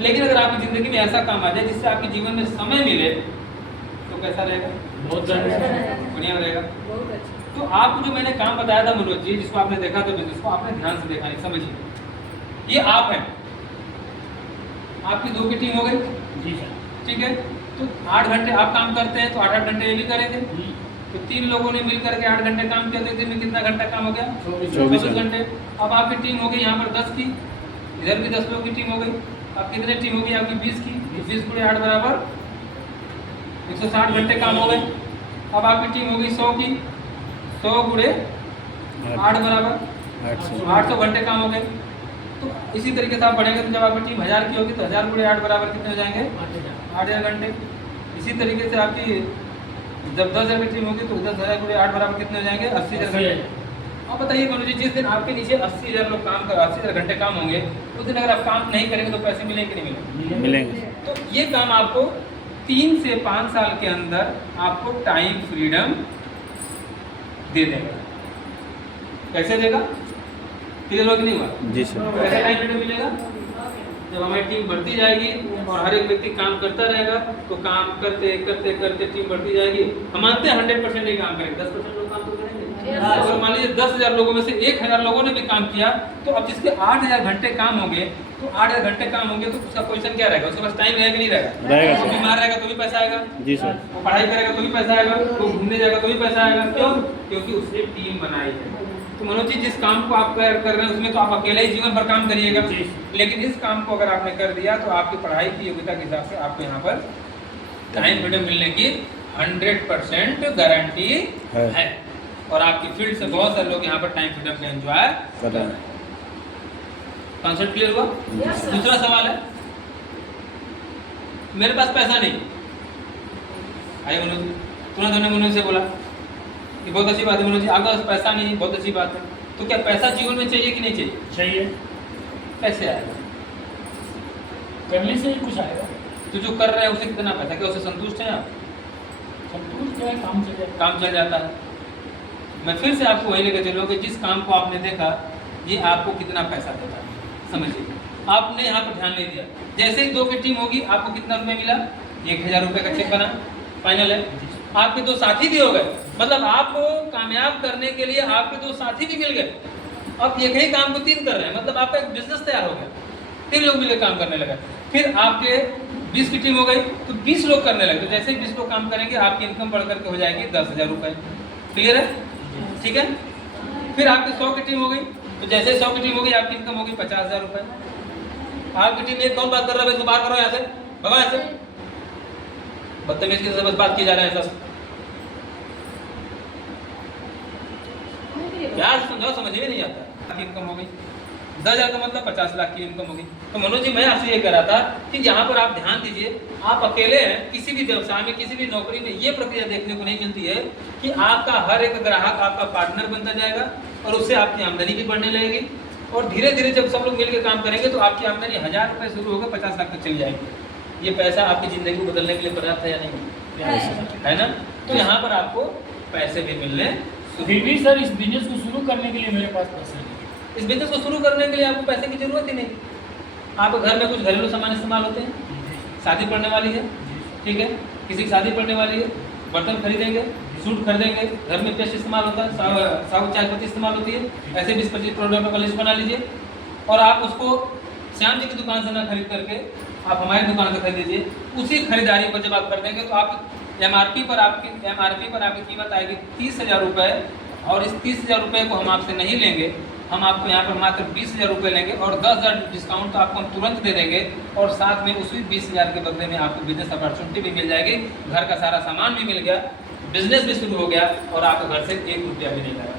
लेकिन अगर आपकी ज़िंदगी में ऐसा काम आ जाए जिससे आपके जीवन में समय मिले तो कैसा रहेगा? बहुत बढ़िया रहेगा। तो आपको जो मैंने काम बताया था मनोज जी, जिसको आपने देखा था बिजनेस को, आपने ध्यान से देखा नहीं, समझिए। ये आप हैं, आपकी 2 की टीम हो गई, जी सर। ठीक है। तो 8 घंटे आप काम करते हैं तो 8-8 घंटे ये भी करेंगे। तो 3 लोगों ने मिल करके 8 घंटे काम किया तो दिन में कितना घंटा काम हो गया? 24 घंटे। अब आपकी टीम हो गई यहाँ पर 10 की, इधर भी 10 लोगों की टीम हो गई। अब कितने टीम होगी आपकी? 20 की। 20 गुणे 8 बराबर 160 घंटे काम हो गए। अब आपकी टीम हो गई 100 की, 100 गुणे 8 बराबर 800 घंटे काम हो गए। तो इसी तरीके से आप बढ़ेंगे तो जब आपकी टीम 1000 की होगी तो 1000 गुणे 8 बराबर कितने हो जाएंगे? 8000 घंटे। इसी तरीके से आपकी जब 10,000 की टीम होगी तो 10,000 गुणे 8 बराबर कितने हो जाएंगे? 80,000 घंटे। अब बताइए मनोज जी, जिस दिन आपके नीचे 80,000 लोग काम कर 80,000 घंटे काम होंगे, उस दिन अगर आप काम नहीं करेंगे तो पैसे मिलेंगे कि नहीं मिलेंगे? मिलेंगे। तो ये काम आपको 3 से 5 साल के अंदर आपको टाइम फ्रीडम दे देगा। कैसे देगा? क्लियर हो कि नहीं हुआ? जी सर। कैसे टाइम फ्रीडम मिलेगा? जब हमारी टीम बढ़ती जाएगी और हर एक व्यक्ति काम करता रहेगा तो काम करते करते करते टीम बढ़ती जाएगी। हम मानते हैं 100% नहीं काम करेंगे, 10% लोग काम तो करेंगे। अगर मान लीजिए 10,000 लोगों में से 1,000 लोगों ने भी काम किया तो अब जिसके 8,000 घंटे काम होंगे तो 8,000 घंटे काम होंगे तो उसका पोजीशन क्या रहेगा? उसके पास टाइम रहेगा कि नहीं रहेगा? रहेगा वो सर। बीमार रहेगा तो भी पैसा आएगा, जी सर। वो पढ़ाई करेगा तो भी पैसा आएगा, वो घूमने जाएगा तो भी पैसा आएगा। क्यों? क्योंकि उसने टीम बनाई है। तो मनोज जी, जिस काम को आप कर रहे हैं उसमें तो आप अकेले ही जीवन भर काम करिएगा, लेकिन इस काम को अगर आपने कर दिया तो आपकी पढ़ाई की योग्यता के हिसाब से आपको यहाँ पर टाइम फ्रीडम मिलने की 100% गारंटी है। और आपकी फील्ड से बहुत सारे लोग यहाँ पर टाइम फ्रीडम का एंजॉय कर रहे हैं। कॉन्सेप्ट क्लियर हुआ? दूसरा सवाल है, मेरे पास पैसा नहीं। आइए मनोज जी, तुरंत हमने मनोज से बोला कि बहुत अच्छी बात है मनोज जी, आपके पास पैसा नहीं, बहुत अच्छी बात है। तो क्या पैसा जीवन में चाहिए कि नहीं चाहिए? चाहिए। कैसे आएगा? करने से ही कुछ आएगा। तो जो कर रहे हैं उसे कितना पैसा, क्या उससे संतुष्ट हैं आप? संतुष्ट है, काम चल जाता काम चल जाता है। मैं फिर से आपको वही लेकर चलूँ कि जिस काम को आपने देखा ये आपको कितना पैसा देता है, समझिए। आपने यहाँ पर ध्यान नहीं दिया। जैसे ही 2 की टीम होगी आपको कितना रुपये मिला? 1,000 रुपये का चेक बना, फाइनल है। आपके 2 साथी भी हो गए, मतलब आपको कामयाब करने के लिए आपके 2 साथी भी मिल गए। अब एक ही काम को 3 कर रहे हैं, मतलब आपका एक बिजनेस तैयार हो गया। 3 लोग मिलकर काम करने लगे। फिर आपके 20 की टीम हो गई तो 20 लोग करने लगे। तो जैसे ही 20 लोग काम करेंगे आपकी इनकम बढ़ करके हो जाएगी 10,000 रुपये। क्लियर है? ठीक है। फिर आपकी 100 की टीम हो गई तो जैसे 100 की टीम हो गई आपकी इनकम होगी 50,000 रुपये। आपकी टीम एक कौन बात कर रहा है? इसको बाहर करो यहाँ से, भगवान यहाँ से, बदतमीज की बस बात की जा रहा है सब। क्या समझाओ, समझ में नहीं आता। की इनकम हो गई 10,000 का मतलब 50 लाख की इनकम होगी। तो मनोज जी, मैं आपसे ये कह रहा था कि यहाँ पर आप ध्यान दीजिए, आप अकेले हैं, किसी भी व्यवसाय में किसी भी नौकरी में ये प्रक्रिया देखने को नहीं मिलती है कि आपका हर एक ग्राहक आपका पार्टनर बनता जाएगा और उससे आपकी आमदनी भी बढ़ने लगेगी। और धीरे धीरे जब सब लोग मिलकर काम करेंगे तो आपकी आमदनी 1,000 रुपये शुरू होकर 50 लाख तक चली जाएगी। ये पैसा आपकी ज़िंदगी को बदलने के लिए पर्याप्त है या नहीं? है ना? तो यहाँ पर आपको पैसे भी मिलने। फिर भी सर इस बिजनेस को शुरू करने के लिए मेरे पास पैसे नहीं। इस बिजनेस को शुरू करने के लिए आपको पैसे की जरूरत ही नहीं। आपके घर में कुछ घरेलू सामान इस्तेमाल होते हैं, शादी पड़ने वाली है, ठीक है, किसी की शादी पड़ने वाली है, बर्तन खरीदेंगे, सूट खरीदेंगे, घर में पेस्ट इस्तेमाल होता है, साबुन चाय पत्ती इस्तेमाल होती है। ऐसे 20-25 प्रोडक्टों का लिस्ट बना लीजिए और आप उसको श्याम जी की दुकान से ना खरीद करके आप हमारी दुकान से खरीद लीजिए। उसी खरीदारी पर जब आप कर देंगे तो आप एमआरपी पर आपकी कीमत आएगी 30,000 रुपये। और इस 30,000 रुपये को हम आपसे नहीं लेंगे, हम आपको यहाँ पर मात्र 20,000 रुपये लेंगे और 10,000 डिस्काउंट तो आपको हम तुरंत दे देंगे। और साथ में उसी 20,000 के बदले में आपको बिजनेस अपॉर्चुनिटी भी मिल जाएगी, घर का सारा सामान भी मिल गया, बिजनेस भी शुरू हो गया और आपके घर से 1 रुपया भी नहीं लगा।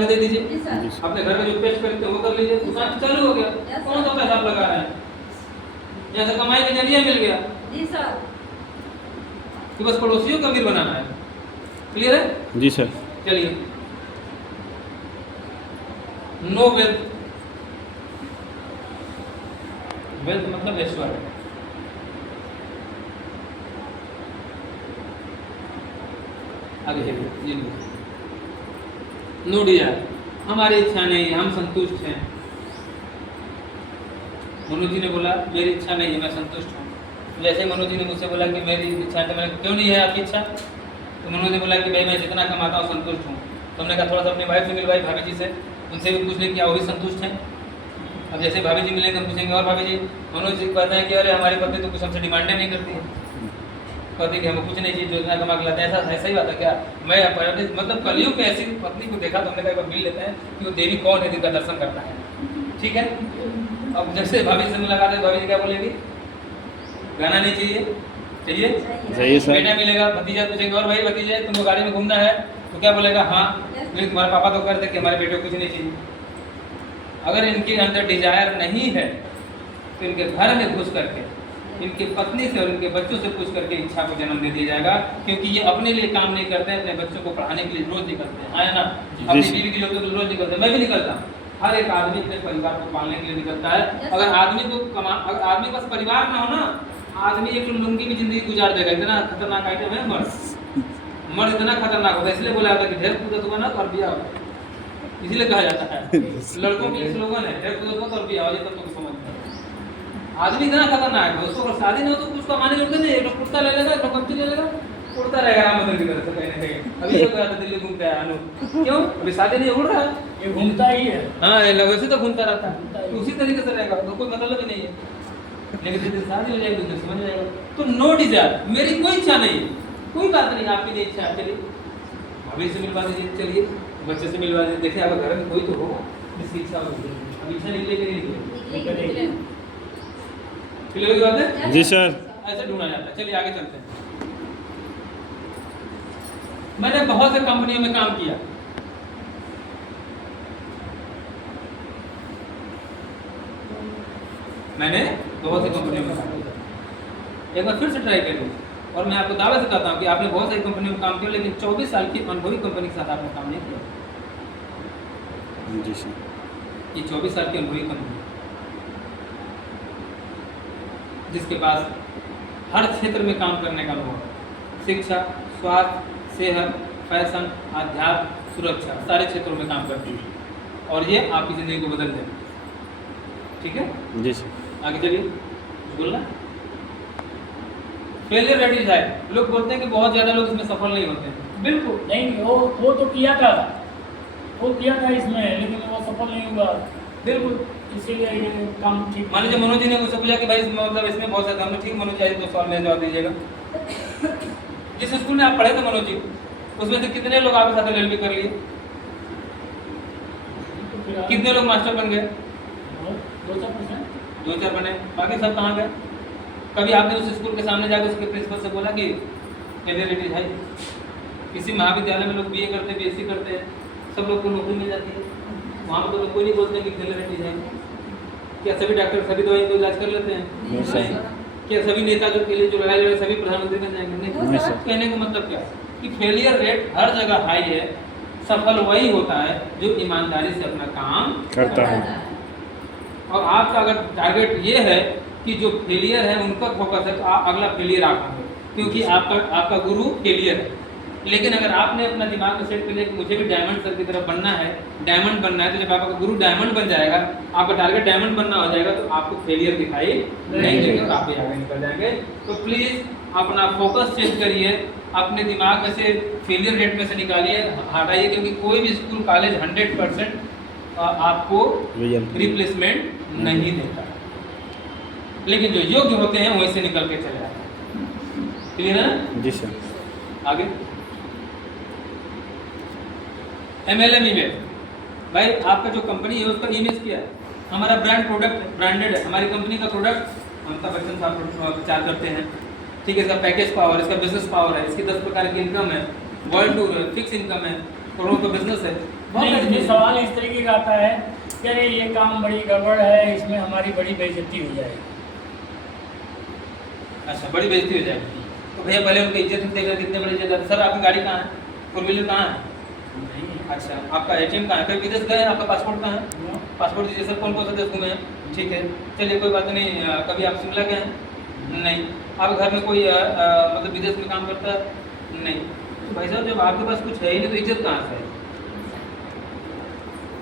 दे दीजिए, अपने घर में जो पेस्ट करते हैं वो कर लीजिए, दुकान चालू हो गया। कौन सा पैसा आप लगा रहे हैं? यहाँ से कमाई का जरिया मिल गया जी सर। कि बस पड़ोसियों का अमीर बनाना है। क्लियर है? जी सर। चलिए, नो वेल्थ, वेल्थ मतलब ऐश्वर्य। आगे चलिए। नो डिजायर, हमारी इच्छा नहीं, हम संतुष्ट हैं। मनोज जी ने बोला मेरी इच्छा नहीं है, मैं संतुष्ट हूँ। जैसे मनोज जी ने मुझसे बोला कि मेरी इच्छा है, तो मैंने क्यों नहीं है आपकी इच्छा? तो मनोज ने बोला कि भाई मैं जितना कमाता हूँ संतुष्ट हूँ। तो हमने कहा थोड़ा सा अपनी वाइफ से मिलवाई, भाभी जी से, उनसे भी पूछ लें क्या वो भी संतुष्ट हैं। अब जैसे भाभी जी मिलेंगे हम पूछेंगे और भाभी जी, मनोज जी कहते हैं कि अरे हमारी पत्नी तो कुछ हमसे डिमांडें नहीं करती है, कहते हैं कि हमें कुछ नहीं चाहिए, जो इतना कमा के लाते हैं। ऐसा ही बात है क्या? मैं मतलब कलयुग में ऐसी पत्नी को देखा तो हमने कहा एक बार मिल लेते हैं कि वो देवी कौन है जिनका दर्शन करता है। ठीक है, अब जैसे भाभी से मुलाकात है, भाभी जी क्या बोलेगी? गाना नहीं चाहिए, चाहिए सर। बेटा मिलेगा, भतीजा पूछेंगे और भाई भतीजे तुमको गाड़ी में घूमना है, तो क्या बोलेगा? हाँ। लेकिन तुम्हारे पापा तो कहते कि हमारे बेटे को कुछ नहीं चाहिए। अगर इनके अंदर डिजायर नहीं है तो इनके घर में घुस करके इनकी पत्नी से और इनके बच्चों से पूछ करके इच्छा को जन्म दे दिया जाएगा, क्योंकि ये अपने लिए काम नहीं करते हैं, अपने बच्चों को पढ़ाने के लिए रोज निकलते हैं, है ना? अपनी बीवी के लिए तो रोज निकलते हैं, मैं भी निकलता हूँ। हर एक आदमी अपने परिवार को पालने के लिए निकलता है। अगर आदमी बस परिवार ना हो ना, आदमी एक लुंगी में जिंदगी गुजार देगा। इतना खतरनाक आइटम है मर्द इतना खतरनाक होता है, इसलिए बोला जाता है कि ढेर कूदत हुआ ना तो बिया हो, इसीलिए कहा जाता है। लड़कों के लिए स्लोगन है ढेर कूदत हुआ तो बिया हो, ये तब तो समझ में। आदमी इतना खतरनाक है, उसको अगर शादी नहीं हो तो कुछ कमाने की जरूरत नहीं। एक कुर्ता ले लेगा, एक गमछी ले लेगा, उड़ता रहेगा राम मंदिर की तरफ से कहीं ना कहीं। अभी ये गया था दिल्ली घूमते आया अनु, क्यों? अभी शादी नहीं उड़ रहा है, ये घूमता ही है। हाँ ये वैसे तो घूमता रहता है, तो उसी तरीके से रहेगा, तो कोई मतलब ही नहीं है। लेकिन जिस दिन शादी हो जाएगी उस दिन समझ जाएगा। तो नो डिजायर, मेरी कोई इच्छा नहीं, कोई बात नहीं, आपकी नहीं इच्छा, चलिए भाभी से मिलवा दीजिए, चलिए बच्चे से मिलवा दीजिए। देखिए आपके घर में कोई तो हो जिसकी इच्छा होगी, अब इच्छा निकले कि नहीं निकले? क्लियर की बात है? जी सर। ऐसे ढूंढा जाता है। चलिए आगे चलते हैं। मैंने बहुत से कंपनियों में काम किया, मैंने बहुत सी कंपनियों में काम किया। एक बार फिर से ट्राई करिए, और मैं आपको दावा से कहता हूँ कि आपने बहुत सारी कंपनियों में काम किया, लेकिन 24 साल की अनुभवी कंपनी के साथ आपने काम नहीं किया। जी सर। ये 24 साल की अनुभवी कंपनी जिसके पास हर क्षेत्र में काम करने का अनुभव, शिक्षा, स्वास्थ्य, सेहत, फैशन, आध्यात्म, सुरक्षा, सारे क्षेत्रों में काम करती है, और ये आपकी ज़िंदगी को बदल देगा। ठीक है जी सर। आगे चलिए, बोलना। Failure rate is high. लोग बोलते हैं कि बहुत ज़्यादा लोग इसमें सफल नहीं होते हैं। बिल्कुल नहीं, वो तो किया था इसमें, लेकिन वो सफल नहीं हुआ। बिल्कुल, इसीलिए ये काम ठीक। मान लीजिए मनोज जी ने मुझसे पूछा कि भाई मतलब इसमें बहुत ज़्यादा, हमने ठीक मनोज जी 2 सवाल में जवाब दीजिएगा। जिस स्कूल में आप पढ़े थे मनोज जी, उसमें से कितने लोग आपके साथ LLB कर लिए? कितने लोग मास्टर बन गए? 2-4 बने, बाकी सब कहाँ गए? कभी आपने उस स्कूल के सामने जाकर उसके प्रिंसिपल से बोला कि फेलियर रेट इज हाई? किसी महाविद्यालय में लोग BA करते हैं, BSc करते हैं, सब लोग को नौकरी मिल जाती है, वहाँ पर तो लोग कोई नहीं बोलते कि फेलियर रेट इज हाई। क्या सभी डॉक्टर सभी दवाई को इलाज कर लेते हैं? नहीं। क्या सभी नेता जो के लिए जो लड़ाई लड़े सभी प्रधानमंत्री बन जाएंगे? नहीं। कहने का मतलब क्या कि फेलियर रेट हर जगह हाई है। सफल वही होता है जो ईमानदारी से अपना काम करता है। और आपका अगर टारगेट ये है कि जो फेलियर है उन पर फोकस है, तो आप अगला फेलियर आप होंगे, क्योंकि आपका गुरु फेलियर है। लेकिन अगर आपने अपना दिमाग में सेट कर लिया कि मुझे भी डायमंड सर की तरफ बनना है, डायमंड बनना है, तो जब आपका गुरु डायमंड बन जाएगा, आपका टारगेट डायमंड बनना हो जाएगा, तो आपको फेलियर दिखाई नहीं देगा और आप भी आगे निकल जाएंगे। तो प्लीज़ अपना फोकस चेंज करिए, अपने दिमाग में से फेलियर रेट में से निकालिए, हटाइए, क्योंकि कोई भी स्कूल कॉलेज 100% आपको रिप्लेसमेंट नहीं देता, लेकिन जो योग्य होते हैं वहीं से निकल के चले जाते हैं। क्लियर है ना? जी सर। आगे MLM इमेज। भाई आपका जो कंपनी है उसका इमेज क्या है? हमारा ब्रांड प्रोडक्ट ब्रांडेड है, हमारी कंपनी का प्रोडक्ट अमिताभ बच्चन साहब प्रचार करते हैं। ठीक है, इसका पैकेज पावर, इसका बिजनेस पावर है, इसकी 10 प्रकार की इनकम है, वर्ल्ड टूर है, फिक्स इनकम है, करोड़ों का बिजनेस है। नहीं, सवाल इस तरीके का आता है कि अरे ये काम बड़ी गड़बड़ है, इसमें हमारी बड़ी बेइज्जती हो जाएगी। अच्छा, बड़ी बेइज्जती हो जाएगी, तो भैया पहले उनकी इज्जत देखना, कितने बड़ी इज्जत। सर आपकी गाड़ी कहाँ है? 4 व्हीलर कहाँ है? नहीं। अच्छा, आपका ATM कहाँ है? कभी विदेश गए? आपका पासपोर्ट कहाँ है? पासपोर्ट दीजिए सर। कौन कौन सा देश घूमे हैं? ठीक है, चलिए कोई बात नहीं। कभी आप शिमला गए हैं? नहीं। आप घर में कोई मतलब विदेश में काम करता है? नहीं। तो भाई साहब जब आपके पास कुछ है ही नहीं तो इज्जत कहाँ से है?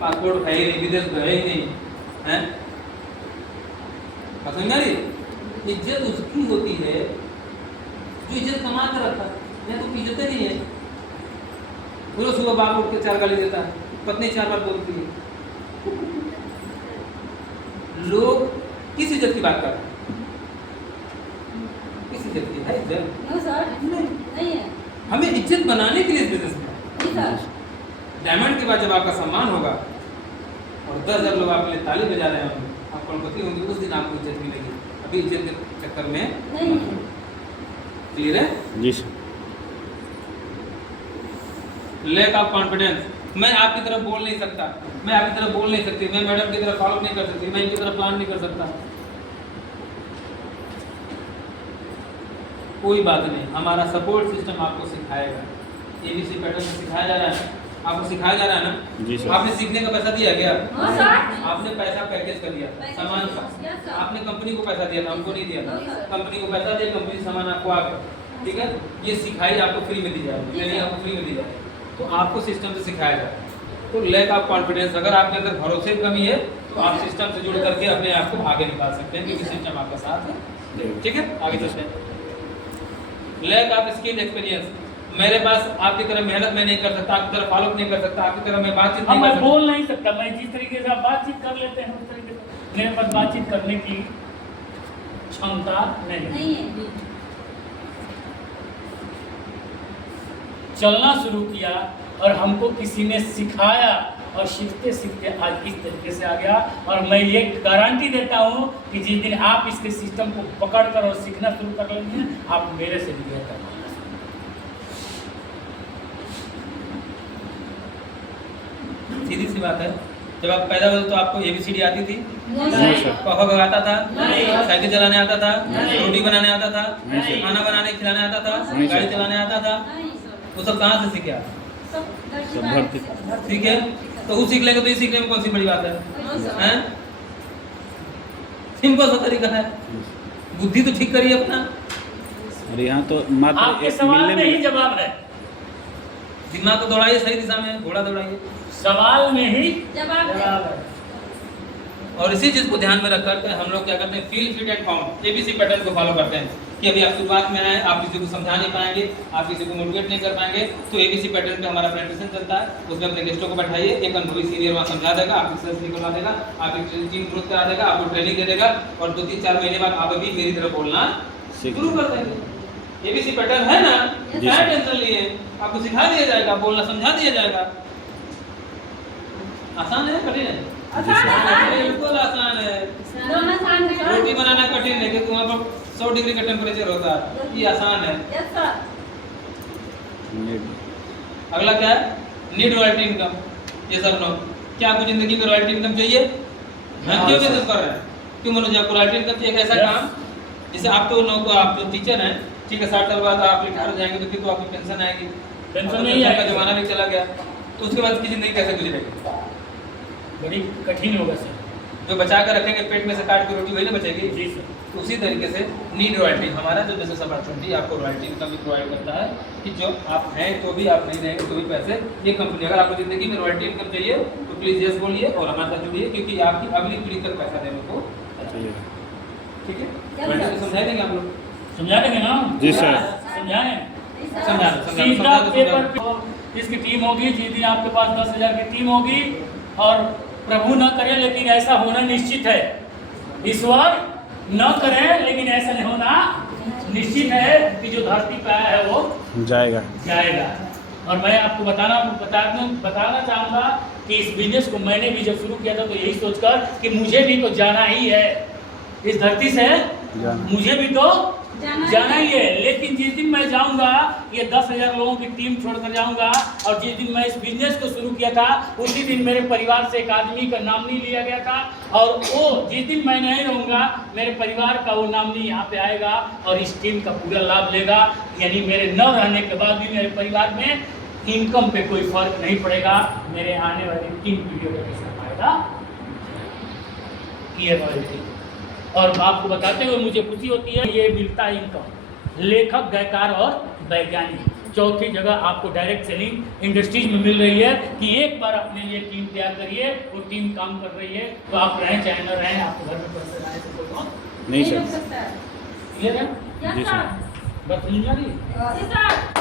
पासपोर्ट है ही नहीं, विदेश गए ही नहीं हैं, बात समझ में आ रही है? इज्जत उसकी होती है जो इज्जत कमा कर रखा है, नहीं तो इज्जत नहीं है। बोलो सुबह बाप उठ के 4 गाली देता है, पत्नी 4 बार बोलती है, लोग किस इज्जत की बात कर रहे हैं? किस इज्जत की है? इज्जत नो सर, नहीं है। हमें इज्जत बनाने के लिए इस बिजनेस में नहीं सर। डायमंड के बाद जब आपका सम्मान होगा और 10,000 लोग आपके लिए ताली बजा रहे होंगे, आप करोड़पति होंगे, उस दिन आपको इज्जत मिलेगी। अभी इज्जत के चक्कर में नहीं। क्लियर है? जी सर। लैक ऑफ कॉन्फिडेंस, मैं आपकी तरफ बोल नहीं सकता, मैं आपकी तरफ बोल नहीं सकती, मैं मैडम की तरफ फॉलो नहीं कर सकती, मैं इनकी तरफ प्लान नहीं कर सकता। कोई बात नहीं, हमारा सपोर्ट सिस्टम आपको सिखाएगा। ABC पैटर्न में सिखाया जा रहा है, आपको सिखाया जा रहा है ना? जी सर। आपने सीखने का पैसा दिया क्या? हाँ सर। आपने पैसा पैकेज कर दिया सामान का, Yes, sir. आपने कंपनी को पैसा दिया था, हमको नहीं दिया था। No, sir. कंपनी को पैसा दिया, कंपनी सामान आपको आ गया, ठीक है? ये सिखाई आपको फ्री में दी जाएगी, जी, ट्रेनिंग sir. आपको फ्री में दी जाएगी, तो आपको सिस्टम से सिखाया जाए। तो लैक ऑफ कॉन्फिडेंस, अगर आपके अंदर भरोसे की कमी है तो आप सिस्टम से जुड़ करके अपने आप को आगे निकाल सकते हैं, क्योंकि सिस्टम आपका साथ है। ठीक है, आगे चलते हैं। लैक ऑफ स्किल एक्सपीरियंस, मेरे पास आपकी तरह मेहनत मैं नहीं कर सकता, आपकी तरह फॉलो नहीं कर सकता, आपकी तरह मैं बातचीत अब नहीं मैं कर सकता। बोल नहीं सकता, मैं जिस तरीके से आप बातचीत कर लेते हैं उस तरीके से मेरे पास बातचीत करने की क्षमता नहीं है। नहीं है। चलना शुरू किया और हमको किसी ने सिखाया और सीखते सीखते आज इस तरीके से आ गया। और मैं ये गारंटी देता हूँ कि जिस दिन आप इसके सिस्टम को पकड़ कर और सीखना शुरू कर लेंगे, आप मेरे से भी बेहतर होंगे। सीधी सी बात है, जब आप पैदा हुए तो आपको ABCD आती थी? नहीं नहीं सर। सर। कहा आता था? नहीं। साइकिल चलाने आता था? नहीं। रोटी बनाने आता था? नहीं सर। खाना बनाने खिलाने आता था? नहीं सर। गाड़ी चलाने आता था? नहीं सर। वो सब कहाँ से सीखे आप? सब भर्ती। ठीक है, तो वो सीख लेंगे तो ये सीखने में कौन सी बड़ी बात है? No sir. हैं? सिंपल सा तरीका है, बुद्धि तो ठीक करिए अपना, और यहाँ तो मात्र आपके एक सवाल मिलने में ही में जवाब है। दिमाग को दौड़ाइए सही दिशा में, घोड़ा दौड़ाइए। सवाल में ही जवाब है। जवाब है। और इसी चीज को ध्यान में रख करके हम लोग क्या करते हैं, feel fit and found ABC pattern को फॉलो करते हैं कि अभी आप शुरुआत में आए, आप किसी को समझा नहीं पाएंगे, आप किसी को मोटिवेट नहीं कर पाएंगे, तो ABC पैटर्न पे हमारा प्रेजेंटेशन चलता है, उसमें अपने गेस्टों को बैठाइए, एक अनुभवी सीनियर वहाँ समझा देगा, आपकी सेल्स निकलवा देगा, आपकी टीम ग्रोथ करा देगा, आपको ट्रेनिंग दे देगा, और 2-3-4 महीने बाद आप अभी मेरी तरफ बोलना सीख शुरू कर देंगे। ABC पैटर्न है ना, जी क्या सर। टेंशन लिए, आपको सिखा दिया जाएगा, बोलना समझा दिया जाएगा। आसान है कठिन है? आसान है। बिल्कुल आसान है। दोनों आसान है सर। रोटी बनाना कठिन है क्योंकि वहाँ पर 100 डिग्री का टेम्परेचर होता है, ये आसान है। Yes sir. अगला क्या है, नीड रॉयल्टी इनकम। ये सब नो, क्या आपको जिंदगी में रॉयल्टी इनकम चाहिए? हम क्यों बिजनेस कर रहे हैं? क्यों मनोज आपको रॉयल्टी इनकम चाहिए? एक ऐसा काम जैसे आप तो नो को आप जो टीचर हैं, ठीक है, 60 साल बाद आप रिटायर हो जाएंगे तो फिर तो आपको पेंशन आएगी, पेंशन नहीं का आएगी। जमाना भी चला गया, तो उसके बाद की जिंदगी कैसे गुजरेगी? बड़ी कठिन होगा सर। जो बचा कर रखेंगे पेट में से काट के रोटी वही ना बचेगी। जी सर। तो उसी तरीके से नीड रॉयल्टी, हमारा जो बिजनेस अपॉर्चुनिटी आपको रॉयल्टी इनकम भी प्रोवाइड करता है कि जो आप हैं तो भी, आप नहीं रहेंगे तो भी पैसे ये कंपनी, अगर आपको जिंदगी में रॉयल्टी इनकम चाहिए तो प्लीज़ यस बोलिए और हमारे साथ जुड़िए, क्योंकि आपकी अगली पीढ़ी तक पैसा देने को ठीक है। रॉयल्टी को समझा देंगे आप लोग? समझा देंगे ना? जी सर। समझाएं। समझा दो, समझा दो, सीधा समझा दो, पेपर समझा दो। पे इसकी टीम होगी, जिस दिन आपके पास 10,000 की टीम होगी, और प्रभु न करे लेकिन ऐसा होना निश्चित है, ईश्वर न करे लेकिन ऐसा नहीं होना निश्चित है कि जो धरती पे आया है वो जाएगा। जाएगा। और मैं आपको बताना चाहूँगा कि इस बिजनेस को मैंने भी जब शुरू किया था तो यही सोचकर कि मुझे भी तो जाना ही है इस धरती से, मुझे भी तो जाना ही है। लेकिन जिस दिन मैं जाऊंगा, ये 10,000 लोगों की टीम छोड़कर जाऊंगा, और जिस दिन मैं इस बिजनेस को शुरू किया था उसी दिन मेरे परिवार से एक आदमी का नाम नहीं लिया गया था, और वो जिस दिन मैं नहीं रहूंगा मेरे परिवार का वो नामनी यहाँ पे आएगा और इस टीम का पूरा लाभ लेगा। यानी मेरे न रहने के बाद भी मेरे परिवार में इनकम पे कोई फर्क नहीं पड़ेगा। मेरे आने वाली 3 पीढ़ियों का पैसा पाएगा ये रॉयल्टी। और आपको बताते हुए मुझे खुशी होती है, ये मिलता है इनकम लेखक, गायकार और वैज्ञानिक। चौथी जगह आपको डायरेक्ट सेलिंग इंडस्ट्रीज में मिल रही है कि एक बार अपने लिए टीम तैयार करिए, वो टीम काम कर रही है, तो आप रहें चाहे न रहें, आपको घर में पैसे लाने से कोई नहीं नहीं सर। हो सकता है। क्लियर है? जी सर। बस समझ में आ रही है? जी सर।